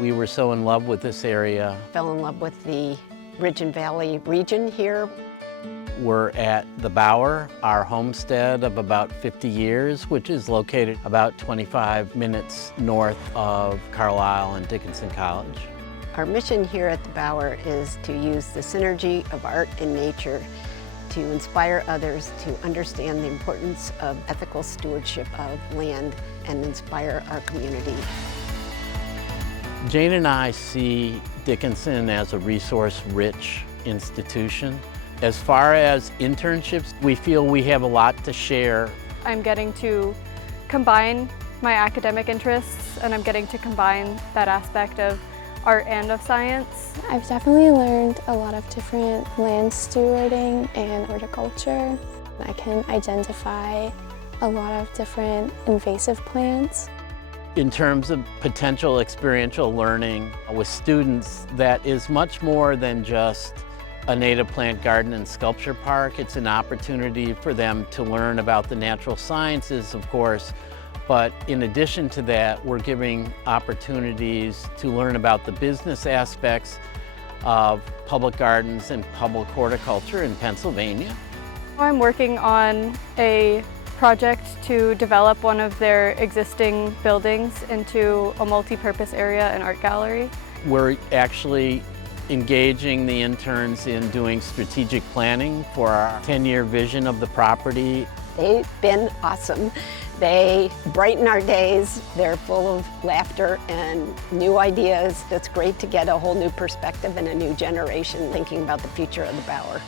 We were so in love with this area. Fell in love with the Ridge and Valley region here. We're at the Bower, our homestead of about 50 years, which is located about 25 minutes north of Carlisle and Dickinson College. Our mission here at the Bower is to use the synergy of art and nature to inspire others to understand the importance of ethical stewardship of land and inspire our community. Jane and I see Dickinson as a resource-rich institution. As far as internships, we feel we have a lot to share. I'm getting to combine my academic interests, and I'm getting to combine that aspect of art and of science. I've definitely learned a lot of different land stewarding and horticulture. I can identify a lot of different invasive plants. In terms of potential experiential learning with students, that is much more than just a native plant garden and sculpture park. It's an opportunity for them to learn about the natural sciences, of course, but in addition to that, we're giving opportunities to learn about the business aspects of public gardens and public horticulture in Pennsylvania. I'm working on a project to develop one of their existing buildings into a multi-purpose area and art gallery. We're actually engaging the interns in doing strategic planning for our 10-year vision of the property. They've been awesome. They brighten our days. They're full of laughter and new ideas. It's great to get a whole new perspective and a new generation thinking about the future of the Bower.